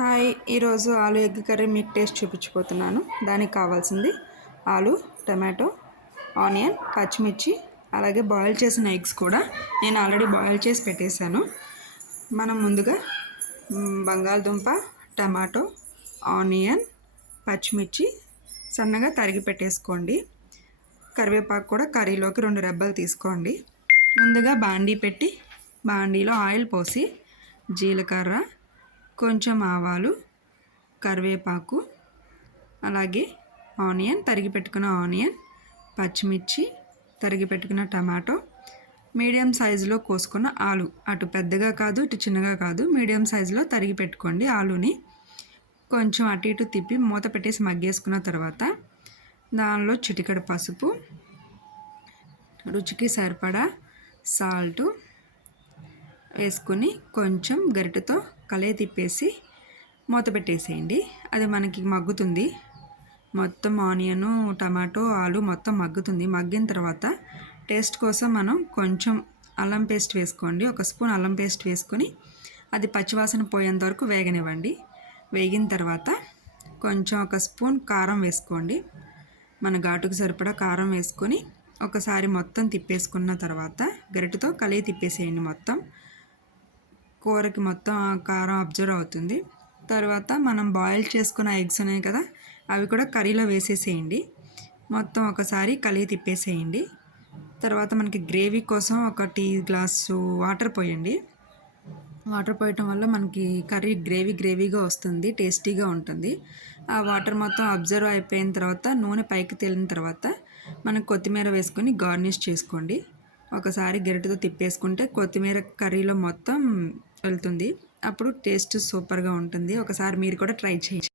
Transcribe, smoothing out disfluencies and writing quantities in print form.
Hi, ఈరోజు ఆలు egg curry మీకు టేస్ట్ చూపించబోతున్నాను. దానికి కావాల్సింది ఆలు, టమాటో, ఆనియన్, పచ్చిమిర్చి, అలాగే బాయిల్ చేసిన ఎగ్స్ కూడా నేను ఆల్రెడీ బాయిల్ చేసి పెట్టేశాను. మనం ముందుగా బంగాళదుంప, టమాటో, ఆనియన్, పచ్చిమిర్చి సన్నగా తరిగి పెట్టేసుకోండి. కరివేపాకు కూడా కర్రీలోకి 2 రెబ్బలు తీసుకోండి. ముందుగా బాండీ పెట్టి బాండీలో ఆయిల్ పోసి జీలకర్ర, కొంచెం ఆవాలు, కరివేపాకు, అలాగే ఆనియన్, తరిగి పెట్టుకున్న ఆనియన్, పచ్చిమిర్చి, తరిగి పెట్టుకున్న టమాటో, మీడియం సైజులో కోసుకున్న ఆలు, అటు పెద్దగా కాదు ఇటు చిన్నగా కాదు, మీడియం సైజులో తరిగి పెట్టుకోండి. ఆలుని కొంచెం అటు ఇటు తిప్పి మూత పెట్టేసి మగ్గేసుకున్న తర్వాత దానిలో చిటికెడు పసుపు, రుచికి సరిపడా సాల్టు వేసుకుని కొంచెం గరిటెతో కలయి తిప్పేసి మూత పెట్టేసేయండి. అది మనకి మగ్గుతుంది. మొత్తం ఆనియను, టమాటో, ఆలు మొత్తం మగ్గుతుంది. మగ్గిన తర్వాత టేస్ట్ కోసం మనం కొంచెం అల్లం పేస్ట్ వేసుకోండి. 1 స్పూన్ అల్లం పేస్ట్ వేసుకొని అది పచ్చివాసన పోయేంత వరకు వేగనివ్వండి. వేగిన తర్వాత కొంచెం 1 స్పూన్ కారం వేసుకోండి. మన ఘాటుకు సరిపడా కారం వేసుకొని ఒకసారి మొత్తం తిప్పేసుకున్న తర్వాత గరిటెతో కలయి తిప్పేసేయండి. మొత్తం కూరకి మొత్తం కారం అబ్జర్వ్ అవుతుంది. తర్వాత మనం బాయిల్ చేసుకున్న ఎగ్స్ ఉన్నాయి కదా, అవి కూడా కర్రీలో వేసేసేయండి. మొత్తం ఒకసారి కలిగి తిప్పేసేయండి. తర్వాత మనకి గ్రేవీ కోసం 1 టీ గ్లాసు వాటర్ పోయండి. వాటర్ పోయటం వల్ల మనకి కర్రీ గ్రేవీగా వస్తుంది, టేస్టీగా ఉంటుంది. ఆ వాటర్ మొత్తం అబ్జర్వ్ అయిపోయిన తర్వాత నూనె పైకి తేలిన తర్వాత మనం కొత్తిమీర వేసుకొని గార్నిష్ చేసుకోండి. ఒకసారి గరిటెతో తిప్పేసుకుంటే కొత్తిమీర కర్రీలో మొత్తం వెళ్తుంది. అప్పుడు టేస్ట్ సూపర్గా ఉంటుంది. ఒకసారి మీరు కూడా ట్రై చేయండి.